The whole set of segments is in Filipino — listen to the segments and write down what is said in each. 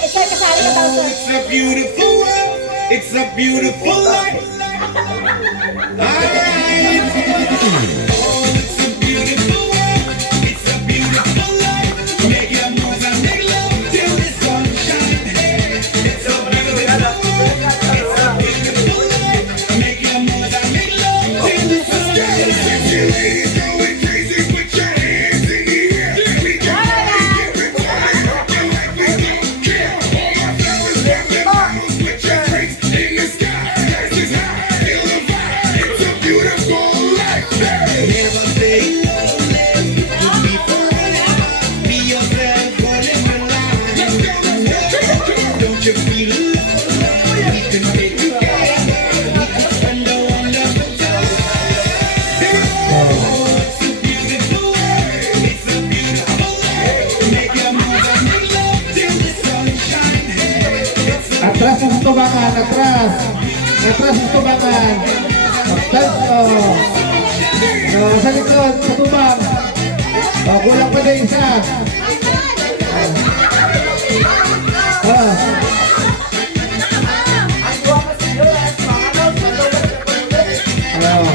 Sir, kasali ka daw, sir. It's a beautiful world. It's a beautiful life. Alright. Oh, it's a beautiful world. It's a beautiful life. Make your moves and make love till the sun shines. Hey, it's a beautiful world. It's a beautiful life. Make your moves and make love till the sun shines. Ladies going crazy, put your hands in the air. We can get retarded, rockin' like we don't care. All my fellas, poppin' bottles with your drinks in the sky. Prices high, feel the vibe. It's a beautiful life. Never say no, just be forever. Be yourself, for live your life. Let's go. Don't you feel love? We can stay together. We can spend a wonderful time. Oh, it's a beautiful world. It's a beautiful life. Make your move and make love till the sun shines. It's a Atras ang tubangan, atras. Atras ang tubangan. Atras, oh. Oh, sa likod, sa tubang. Oh, kulang pa din isa. Oh. Oh.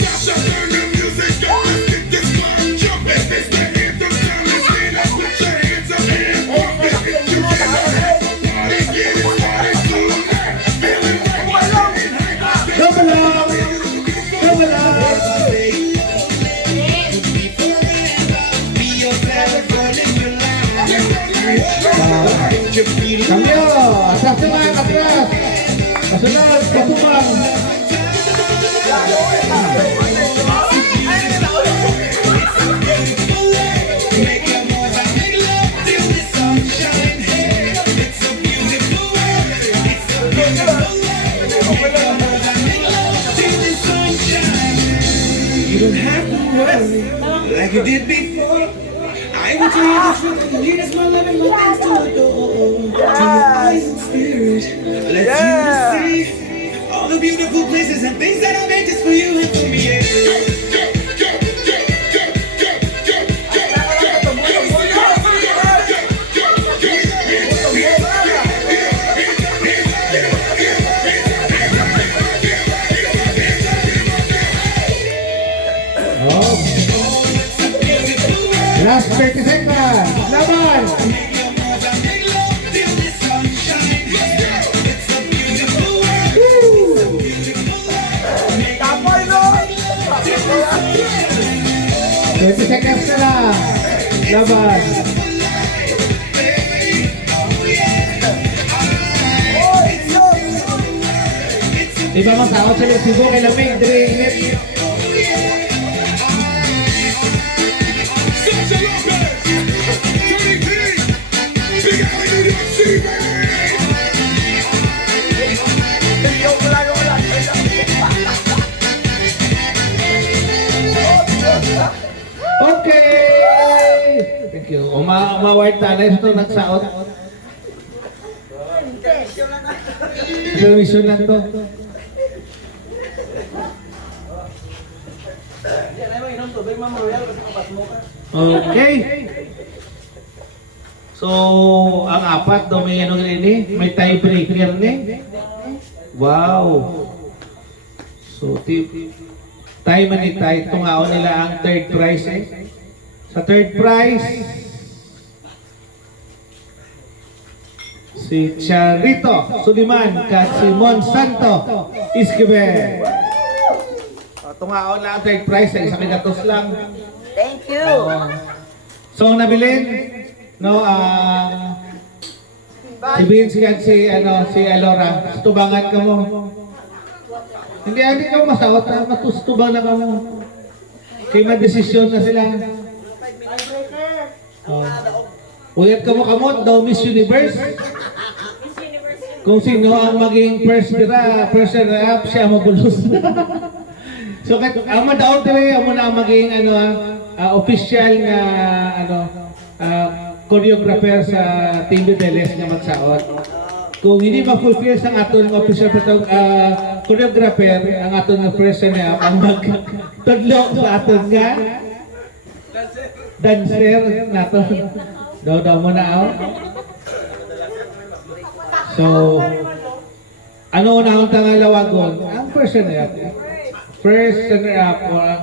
Sasha, turn the music up. Let's get this club jumping. It's the anthem time. Let's stand up, put your hands up and pump it. If you can party, get it started tonight. Feeling like we're getting hype. Double up! Double up! Be forever. Be yourself, go live your life. Don't you feel Cambio! Atras naman, atras! Kasunod, sa tubang. Make your move and make love till the sun shines. Hey, it's a beautiful world. It's a beautiful life. Make your move and make love till the sun shines. You don't have to worry like you did before. I will tell you the truth. You just my love and my things to adore. To your eyes and spirit, let you see all the beautiful places and things that I made just for you and for me. Yeah. Oh. Last 30 seconds. Laban! Woo! 20 seconds na lang. Laban. Di ba masakot sa Mexico kay Lamig? Dire, init. Okay! Thank you. O ma-word tanay ito nagsaot. Permission lang to. Okay. So, ang apat daw may ano rin may tiebreaker ni. Wow. So, time ni tayo tungaon nila ang third prize Sa third prize, si Charito Suliman at si Monsanto Esquivel. Tungaon lang ang third prize sa isang gatos lang. Thank you. So, nabilin, no, si Vince at si Alora, tubangan ka mo. Hindi ka masawat na, matustubang na ka mo. Kaya madesisyon na sila. Oh. Uyat ka mo kamot, daw Miss Universe. Kung sino ang maging first runner-up, siya magulos. So, ang madaot rin, ang muna maging official na choreographer sa Team Beteles na magsaot. Kung hindi ma-fulfill sa aton official choreographer, ang aton first runner-up, ang magtudlo sa aton nga dancer nato. Daw mo na ako. So, ano unang tangalawagon? Ang first runner-up. First runner-up o ang...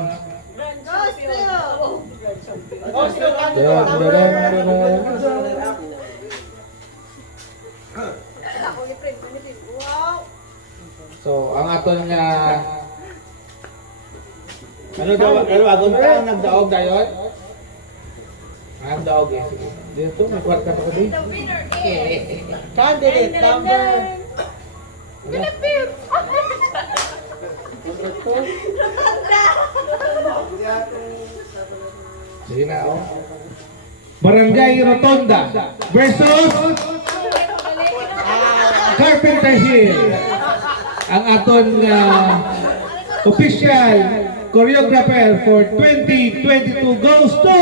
So, ang aton nga... Ano daw? Ano agon ta? Ang nagdaog dayon? Ang daog eh. Sige. Dito, may kwarta pa ka din. Candidate number. Sige na, oh. Barangay Rotonda versus Carpenter Hill. Ang aton official choreographer for 2022 goes to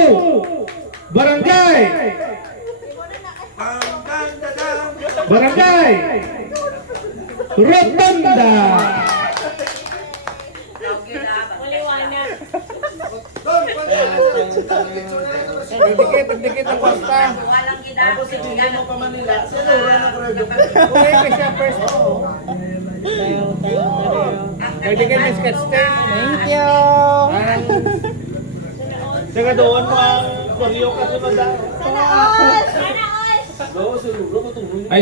Barangay Rotonda. Dikit ang pasta. Walang ginagawa. Okay, siya first. Dikit na sketch tape. Thank you. Saka doon mo ang koryo kasunod daw. Sana all. Ay,